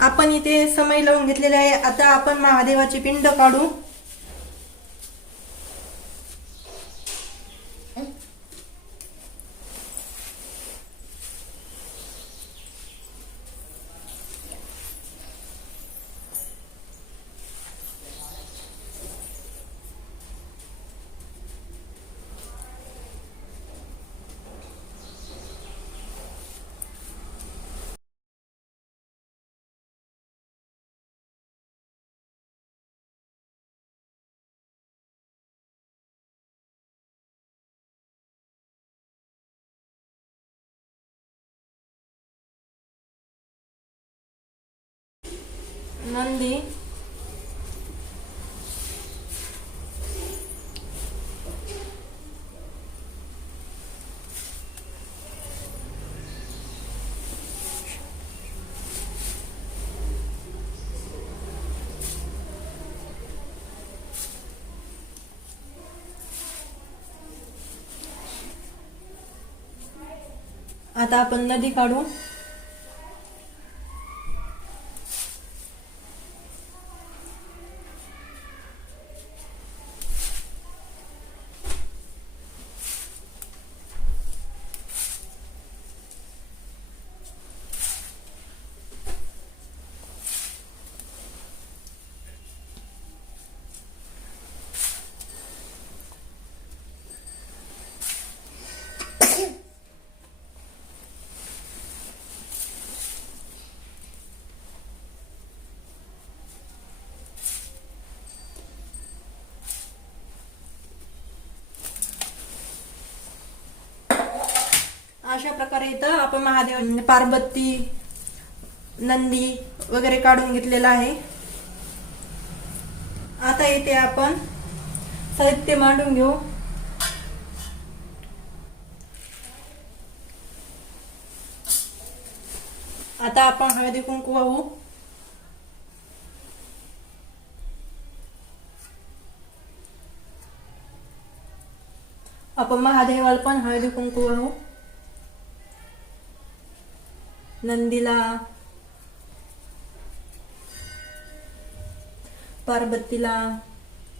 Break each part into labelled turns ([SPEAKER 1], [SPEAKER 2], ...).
[SPEAKER 1] आपण इथे समय लावून घेतलेले आहे. आता आपण महादेवाची पिंड काढू. नंदी. आता आपण नदी काढू. अशा प्रकारे इथं आपण महादेव म्हणजे पार्वती नंदी वगैरे काढून घेतलेला आहे. आता इथे आपण साहित्य मांडून घेऊ. आता आपण हळदी कुंकू वाहू. आपण महादेवाला पण हळदी कुंकू वाहू. नंदीला. पार्वतीला.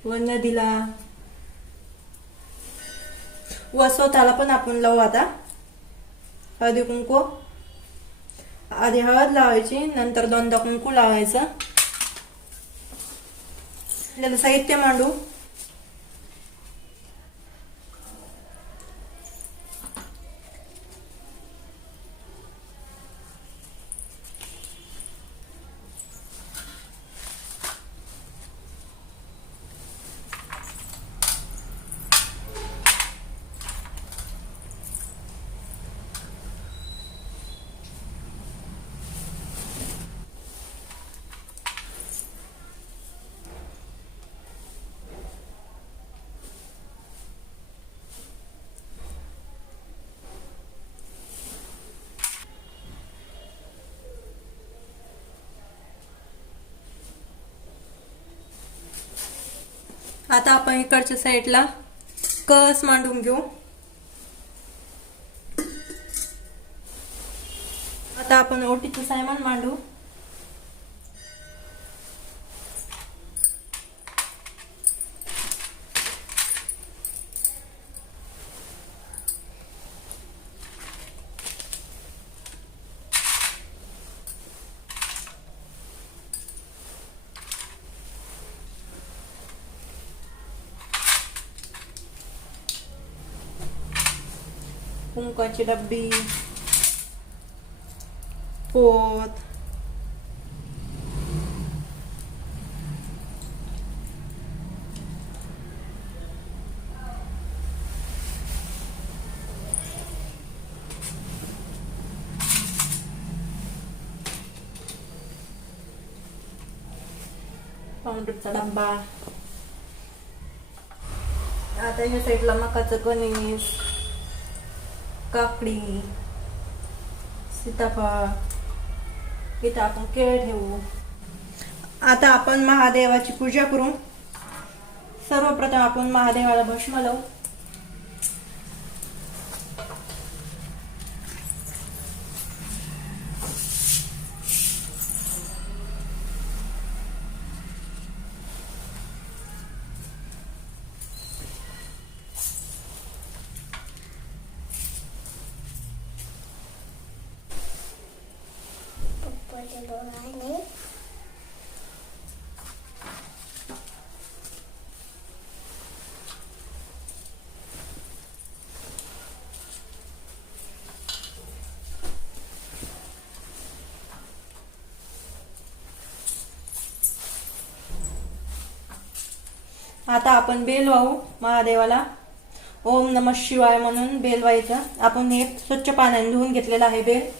[SPEAKER 1] व नदीला व स्वतःला पण आपण लावू आता. हळदी कुंकू. आधी हळद लावायची नंतर दोनदा कुंकू लावायचं. आपल्याला साहित्य मांडू. आता आपण इकडच्या साईडला कस मांडून घेऊ. आता आपण ओटीचं सायमान मांडू. कुंकाची डब्बी पोत पावडरचा डब्बा आता या साईडला मकाचं गणेश काकडी सीताफळ इथं आपण केळ ठेवू. आता आपण महादेवाची पूजा करू. सर्वप्रथम आपण महादेवाला भस्म लावू. आता आपण बेल वाहू महादेवाला. ओम नम शिवाय म्हणून बेल व्हायचं आपण हे स्वच्छ पाण्याने धुवून घेतलेलं आहे बेल.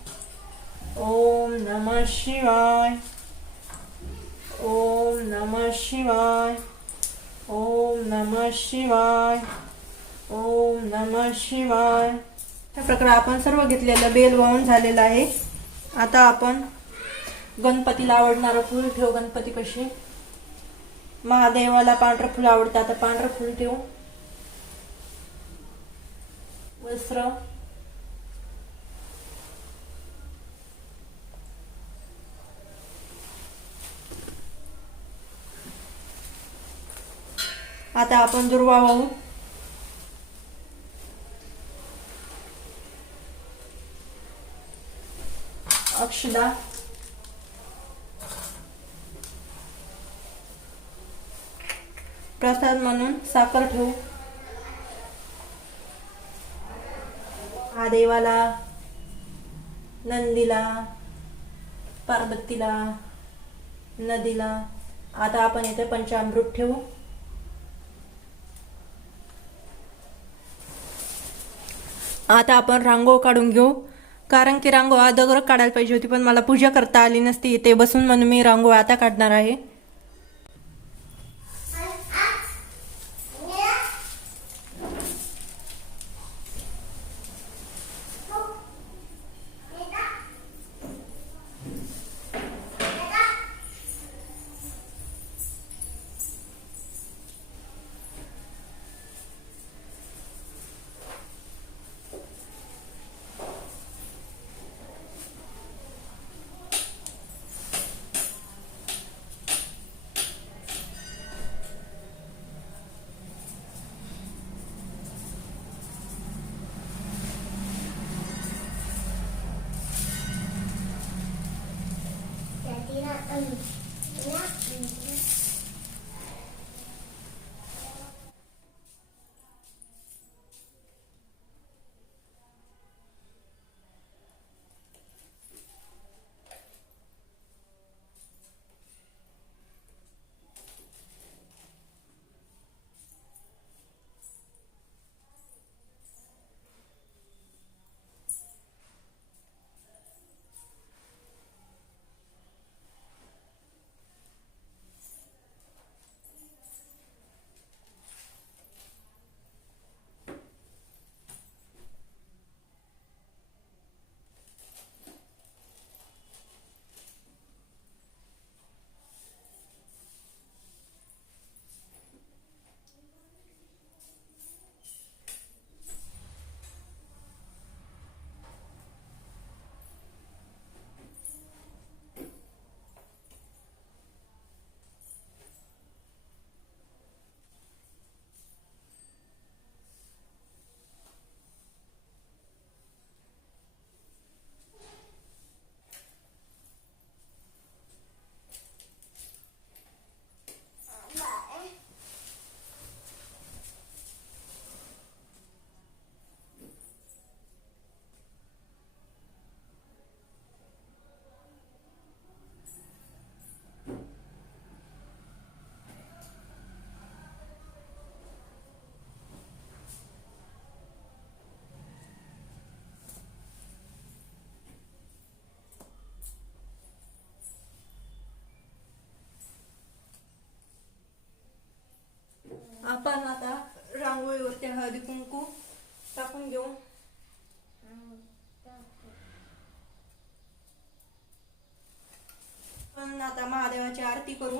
[SPEAKER 1] ओम नमः शिवाय ओम नमः शिवाय ओम नमः शिवाय ओम नमः शिवाय त्या प्रकारे आपण सर्व घेतलेलं बेल वाहून झालेलं आहे. आता आपण गणपतीला आवडणारं फूल ठेवू गणपती कशी महादेवाला पांढरं फुल आवडतं. आता पांढरं फुल ठेवू. वस्त्र. आता आपण दुर्वा वाहू. अक्षदा. प्रसाद म्हणून साखर ठेवू. महादेवाला नंदीला पार्वतीला नदीला. आता आपण इथे पंचामृत ठेवू. आता आपण रांगोळ काढून घेऊ. कारण की रांगोळा अगोदर काढायला पाहिजे होती पण मला पूजा करता आली नसती. इथे बसून म्हणून मी रांगोळा आता काढणार आहे.
[SPEAKER 2] Thank you. भगवानाची
[SPEAKER 1] आरती करू.